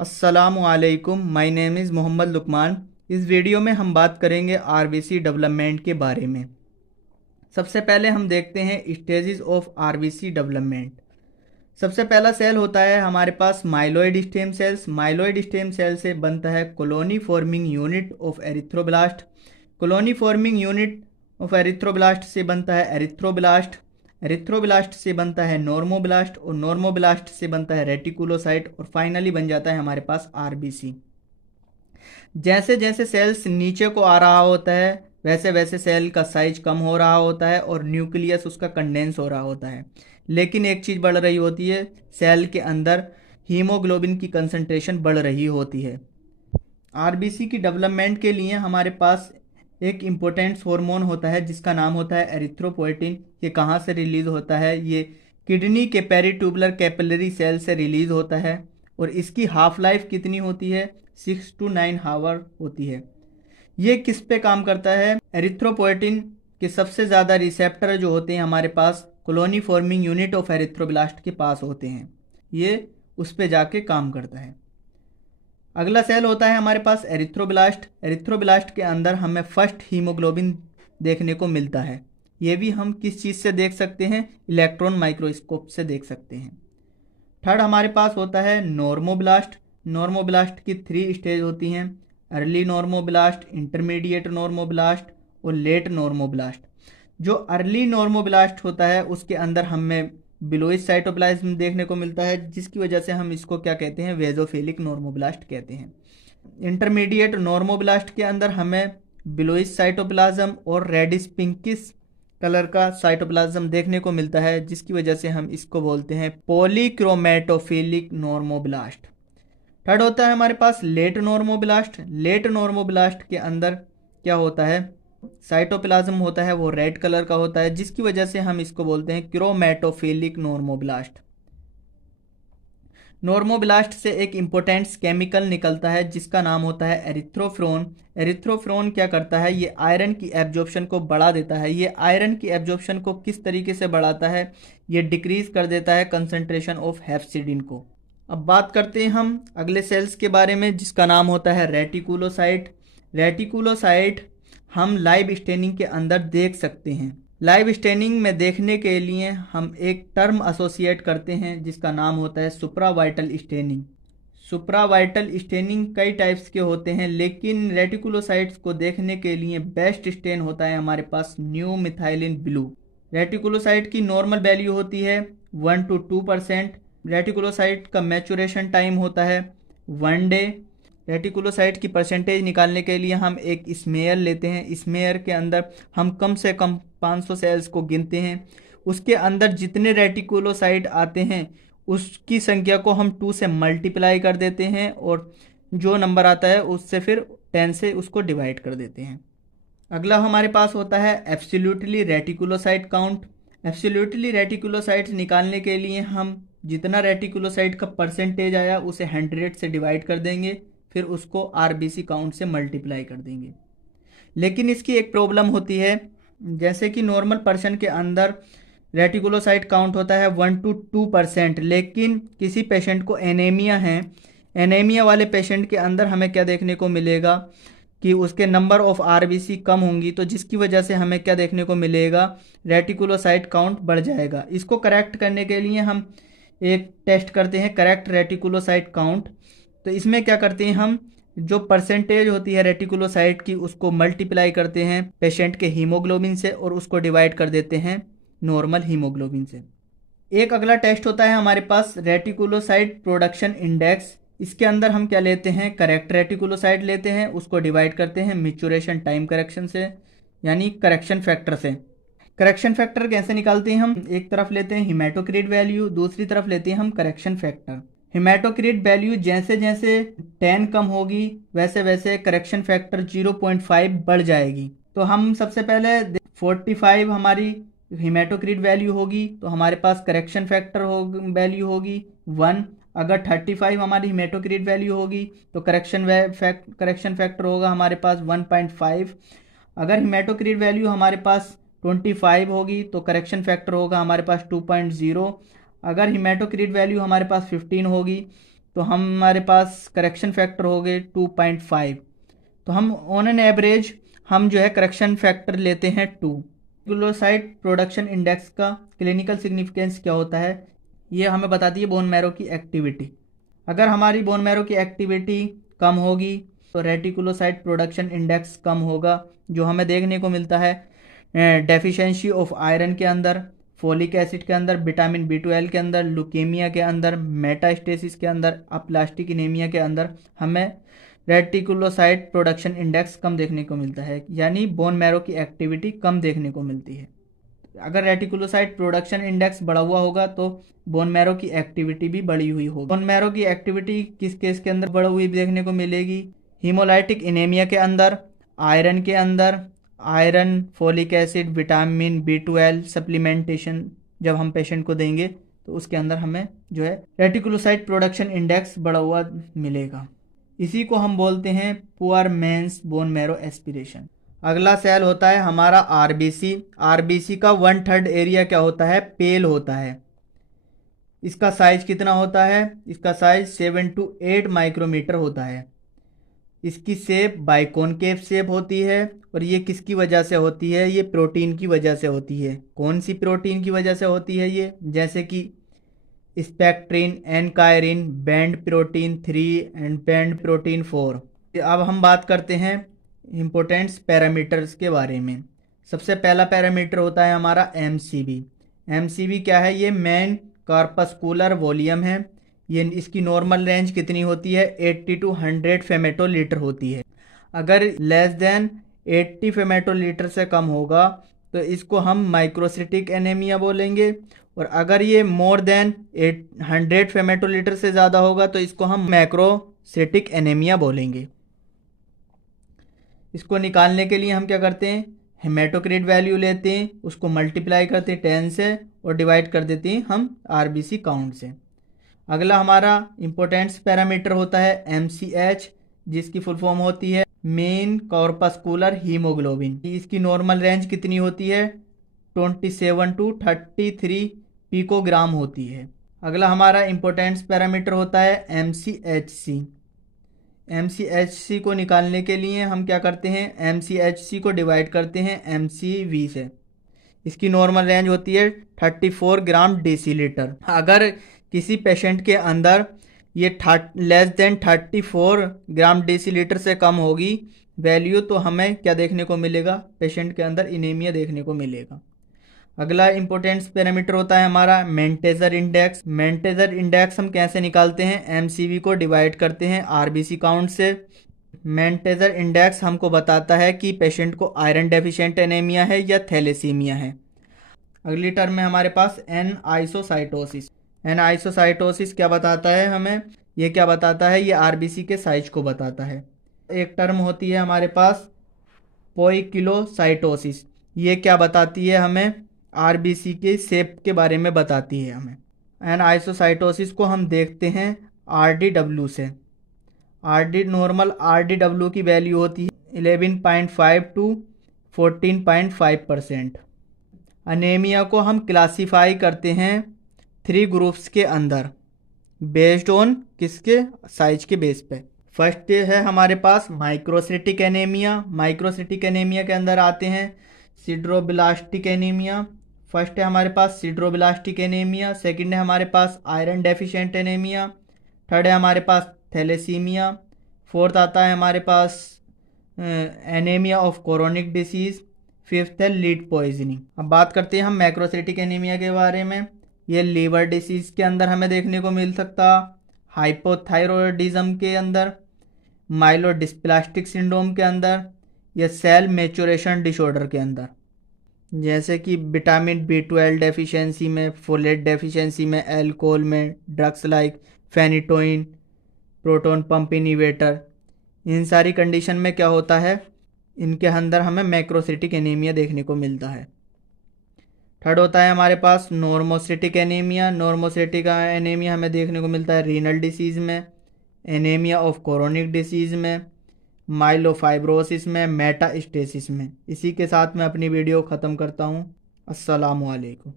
अस्सलामुअलैकुम, my name is Mohammad Lukman. इस video में हम बात करेंगे आरबीसी डेवलपमेंट के बारे में। सबसे पहले हम देखते हैं स्टेजेस ऑफ आरबीसी डेवलपमेंट। सबसे पहला सेल होता है हमारे पास myeloid stem cells. Myeloid stem cell से बनता है colony forming unit of erythroblast. Colony forming unit of erythroblast से बनता है एरिथ्रोब्लास्ट। एरिथ्रोब्लास्ट से बनता है नॉर्मोब्लास्ट और नॉर्मोब्लास्ट से बनता है रेटिकुलोसाइट और फाइनली बन जाता है हमारे पास आरबीसी। जैसे जैसे सेल्स नीचे को आ रहा होता है वैसे वैसे सेल का साइज कम हो रहा होता है और न्यूक्लियस उसका कंडेंस हो रहा होता है। लेकिन एक चीज़ बढ़ रही होती है, सेल के अंदर हीमोग्लोबिन की कंसंट्रेशन बढ़ रही होती है। आरबीसी की डेवलपमेंट के लिए हमारे पास एक इम्पोर्टेंट हार्मोन होता है जिसका नाम होता है एरिथ्रोपोएटिन। ये कहाँ से रिलीज होता है? ये किडनी के पेरिट्यूबुलर कैपिलरी सेल से रिलीज होता है और इसकी हाफ लाइफ कितनी होती है? 6 to 9 आवर होती है। ये किस पे काम करता है? एरिथ्रोपोएटिन के सबसे ज़्यादा रिसेप्टर जो होते हैं हमारे पास colony forming unit of erythroblast के पास होते हैं। ये उस पे जाके काम करता है। अगला सेल होता है हमारे पास एरिथ्रोब्लास्ट। एरिथ्रोब्लास्ट के अंदर हमें फर्स्ट हीमोग्लोबिन देखने को मिलता है। ये भी हम किस चीज़ से देख सकते हैं? इलेक्ट्रॉन माइक्रोस्कोप से देख सकते हैं। थर्ड हमारे पास होता है नॉर्मोब्लास्ट। नॉर्मोब्लास्ट की 3 स्टेज होती हैं, अर्ली नॉर्मोब्लास्ट, इंटरमीडिएट नॉर्मोब्लास्ट और लेट नॉर्मोब्लास्ट। जो अर्ली नॉर्मोब्लास्ट होता है उसके अंदर हमें बिलोइड साइटोप्लाज्म देखने को मिलता है, जिसकी वजह से हम इसको क्या कहते हैं? वेजोफिलिक नॉर्मोब्लास्ट कहते हैं। इंटरमीडिएट नॉर्मोब्लास्ट के अंदर हमें बिलोइड साइटोप्लाज्म और रेडिश पिंकिश कलर का साइटोप्लाज्म देखने को मिलता है, जिसकी वजह से हम इसको बोलते हैं पॉलीक्रोमेटोफिलिक नॉर्मोब्लास्ट। थर्ड होता है हमारे पास लेट नॉर्मोब्लास्ट। लेट नॉर्मोब्लास्ट के अंदर क्या होता है? साइटोप्लाज्म होता है वो रेड कलर का होता है, जिसकी वजह से हम इसको बोलते हैं क्रोमेटोफिलिक नॉर्मोब्लास्ट। नॉर्मोब्लास्ट से एक इम्पोर्टेंट केमिकल निकलता है जिसका नाम होता है एरिथ्रोफ्रोन। एरिथ्रोफ्रोन क्या करता है? ये आयरन की एब्जॉर्प्शन को बढ़ा देता है। ये आयरन की एब्जॉर्प्शन को किस तरीके से बढ़ाता है? ये डिक्रीज कर देता है कंसंट्रेशन ऑफ हेप्सिडिन को। अब बात करते हैं हम अगले सेल्स के बारे में जिसका नाम होता है रेटिकुलोसाइट। रेटिकुलोसाइट हम लाइव स्टेनिंग के अंदर देख सकते हैं। लाइव स्टेनिंग में देखने के लिए हम एक टर्म एसोसिएट करते हैं जिसका नाम होता है सुप्रावाइटल स्टेनिंग। सुप्रावाइटल स्टेनिंग कई टाइप्स के होते हैं, लेकिन रेटिकुलोसाइट्स को देखने के लिए बेस्ट स्टेन होता है हमारे पास न्यू मिथाइलिन ब्लू। रेटिकुलोसाइट की नॉर्मल वैल्यू होती है 1 to 2%। रेटिकुलोसाइट का मैचुरेशन टाइम होता है 1 डे। रेटिकुलोसाइट की परसेंटेज निकालने के लिए हम एक स्मेयर लेते हैं। स्मेयर के अंदर हम कम से कम 500 सेल्स को गिनते हैं। उसके अंदर जितने रेटिकुलोसाइट आते हैं उसकी संख्या को हम 2 से मल्टीप्लाई कर देते हैं और जो नंबर आता है उससे फिर 10 से उसको डिवाइड कर देते हैं। अगला हमारे पास होता है absolutely reticulocyte count. Absolutely reticulocytes निकालने के लिए हम जितना रेटिकुलोसाइट का परसेंटेज आया उसे 100 से डिवाइड कर देंगे, फिर उसको आरबीसी काउंट से मल्टीप्लाई कर देंगे। लेकिन इसकी एक प्रॉब्लम होती है, जैसे कि नॉर्मल पर्सन के अंदर रेटिकुलोसाइट काउंट होता है 1 to 2%, लेकिन किसी पेशेंट को एनीमिया है। एनीमिया वाले पेशेंट के अंदर हमें क्या देखने को मिलेगा कि उसके नंबर ऑफ आरबीसी कम होंगी, तो जिसकी वजह से हमें क्या देखने को मिलेगा? रेटिकुलोसाइट काउंट बढ़ जाएगा। इसको करेक्ट करने के लिए हम एक टेस्ट करते हैं, करेक्ट रेटिकुलोसाइट काउंट। तो इसमें क्या करते हैं, हम जो परसेंटेज होती है रेटिकुलोसाइट की उसको मल्टीप्लाई करते हैं पेशेंट के हीमोग्लोबिन से और उसको डिवाइड कर देते हैं नॉर्मल हीमोग्लोबिन से। एक अगला टेस्ट होता है हमारे पास रेटिकुलोसाइट प्रोडक्शन इंडेक्स। इसके अंदर हम क्या लेते हैं? करेक्ट रेटिकुलोसाइट लेते हैं, उसको डिवाइड करते हैं मैच्योरेशन टाइम करेक्शन से, यानी करेक्शन फैक्टर से। करेक्शन फैक्टर कैसे निकालते हैं? हम एक तरफ लेते हैं हिमेटोक्रिट वैल्यू, दूसरी तरफ लेते हैं हम करेक्शन फैक्टर। हिमेटोक्रिट वैल्यू जैसे जैसे 10 कम होगी वैसे वैसे करेक्शन फैक्टर 0.5 बढ़ जाएगी। तो हम सबसे पहले 45 हमारी हिमेटोक्रिट वैल्यू होगी तो हमारे पास करेक्शन फैक्टर वैल्यू होगी 1। अगर 35 हमारी हिमेटोक्रिट वैल्यू होगी तो करेक्शन फैक्टर होगा हमारे पास 1.5। अगर हिमेटोक्रिट वैल्यू हमारे पास 25 होगी तो करेक्शन फैक्टर होगा हमारे पास 2.0। अगर हिमेटोक्रिट वैल्यू हमारे पास 15 होगी तो हमारे पास करेक्शन फैक्टर हो गए 2.5। तो हम ऑन एन एवरेज हम जो है करेक्शन फैक्टर लेते हैं 2। रेटिकुलोसाइट प्रोडक्शन इंडेक्स का क्लिनिकल सिग्निफिकेंस क्या होता है, ये हमें बताती है बोन मैरो की एक्टिविटी। अगर हमारी बोन मैरो की एक्टिविटी कम होगी तो रेटिकुलोसाइट प्रोडक्शन इंडेक्स कम होगा, जो हमें देखने को मिलता है डेफिशिएंसी ऑफ आयरन के अंदर, फोलिक एसिड के अंदर, विटामिन B12 के अंदर, लुकेमिया के अंदर, मेटास्टेसिस के अंदर, अप्लास्टिक एनीमिया के अंदर हमें रेटिकुलोसाइट प्रोडक्शन इंडेक्स कम देखने को मिलता है, यानी बोन मैरो की एक्टिविटी कम देखने को मिलती है। अगर रेटिकुलोसाइट प्रोडक्शन इंडेक्स बढ़ा हुआ होगा तो बोन मैरो की एक्टिविटी भी बढ़ी हुई होगी। बोन मैरो की एक्टिविटी किस केस के अंदर बढ़ी हुई देखने को मिलेगी, हीमोलाइटिक एनीमिया के अंदर, आयरन के अंदर, iron, folic acid, vitamin B12 supplementation जब हम पेशेंट को देंगे तो उसके अंदर हमें जो है रेटिकुलोसाइट प्रोडक्शन इंडेक्स बढ़ा हुआ मिलेगा। इसी को हम बोलते हैं poor men's bone marrow aspiration. अगला सेल होता है हमारा आरबीसी। आरबीसी का 1/3 एरिया क्या होता है, पेल होता है। इसका साइज कितना होता है, इसका साइज 7 to 8 माइक्रोमीटर होता है। इसकी शेप बाइकॉनकेव शेप होती है और ये किसकी वजह से होती है, ये प्रोटीन की वजह से होती है। कौन सी प्रोटीन की वजह से होती है ये, जैसे कि spectrin, ankyrin, band protein 3 and band protein 4। अब हम बात करते हैं इम्पोर्टेंट्स पैरामीटर्स के बारे में। सबसे पहला पैरामीटर होता है हमारा एमसीवी। एमसीवी क्या है, ये मेन कॉर्पस्कुलर वॉल्यूम है। ये इसकी नॉर्मल रेंज कितनी होती है, 80 to 100 फेमेटोलीटर होती है। अगर लेस देन 80 फेमेटोलीटर से कम होगा तो इसको हम माइक्रोसिटिक एनीमिया बोलेंगे, और अगर ये मोर देन 100 फेमेटोलीटर से ज़्यादा होगा तो इसको हम मैक्रोसिटिक एनीमिया बोलेंगे। इसको निकालने के लिए हम क्या करते हैं, हेमाटोक्रिट वैल्यू लेते हैं, उसको मल्टीप्लाई करते हैं 10 से और डिवाइड कर देते हैं हम आरबीसी काउंट से। अगला हमारा इम्पोर्टेंट्स पैरामीटर होता है MCH, जिसकी फुल फॉर्म होती है मेन कॉर्पस्कुलर हीमोग्लोबिन। इसकी नॉर्मल रेंज कितनी होती है, 27 to 33 पिकोग्राम होती है। अगला हमारा इम्पोर्टेंट्स पैरामीटर होता है MCHC। MCHC को निकालने के लिए हम क्या करते हैं, MCHC को डिवाइड करते हैं MCV से। इसकी नॉर्मल रेंज होती है 34 ग्राम डेसीलीटर। अगर किसी पेशेंट के अंदर ये लेस देन 34 ग्राम डेसीलीटर से कम होगी वैल्यू, तो हमें क्या देखने को मिलेगा, पेशेंट के अंदर इनेमिया देखने को मिलेगा। अगला इंपॉर्टेंस पैरामीटर होता है हमारा मेंटेजर इंडेक्स। मेंटेजर इंडेक्स हम कैसे निकालते हैं, एमसीवी को डिवाइड करते हैं आरबीसी काउंट से। मेंटेजर इंडेक्स हमको बताता है कि पेशेंट को आयरन डेफिशिएंट एनीमिया है या थैलेसीमिया है। अगली टर्म में हमारे पास एन आइसोसाइटोसिस। एन आइसोसाइटोसिस क्या बताता है हमें, ये क्या बताता है, ये आरबीसी के साइज को बताता है। एक टर्म होती है हमारे पास पोइकिलोसाइटोसिस। ये क्या बताती है हमें, आरबीसी के शेप के बारे में बताती है हमें। एन आइसोसाइटोसिस को हम देखते हैं आरडीडब्ल्यू से। नॉर्मल आरडीडब्ल्यू की वैल्यू होती है 11.5 to 14.5%। अनेमिया को हम क्लासीफाई करते हैं 3 ग्रुप्स के अंदर बेस्ड ऑन किसके, साइज के बेस पे। फर्स्ट है हमारे पास माइक्रोसिटिक एनीमिया। माइक्रोसिटिक एनीमिया के अंदर आते हैं सिड्रोब्लास्टिक एनीमिया। फर्स्ट है हमारे पास सिड्रोब्लास्टिक एनीमिया, सेकंड है हमारे पास आयरन डेफिशिएंट एनीमिया, थर्ड है हमारे पास थैलेसीमिया, फोर्थ आता है हमारे पास anemia of chronic disease, fifth है लीड पॉइजनिंग। अब बात करते हैं हम मैक्रोसिटिक एनीमिया के बारे में। ये लीवर डिसीज़ के अंदर हमें देखने को मिल सकता, हाइपोथायरॉयडिज्म के अंदर, माइलोडिस्प्लास्टिक सिंड्रोम के अंदर, या सेल मैच्योरेशन डिसऑर्डर के अंदर, जैसे कि विटामिन B12 डेफिशिएंसी में, फोलेट डेफिशिएंसी में, अल्कोहल में, drugs like phenytoin, proton pump inhibitor. इन सारी कंडीशन में क्या होता है, इनके अंदर हमें मैक्रोसिटिक एनीमिया देखने को मिलता है। थर्ड होता है हमारे पास नॉर्मोसिटिक एनीमिया। नॉर्मोसिटिक एनीमिया हमें देखने को मिलता है रीनल डिसीज़ में, एनीमिया ऑफ कोरोनिक डिसीज़ में, माइलोफाइब्रोसिस में, मेटास्टेसिस में। इसी के साथ मैं अपनी वीडियो ख़त्म करता हूँ। अस्सलामु अलैकुम।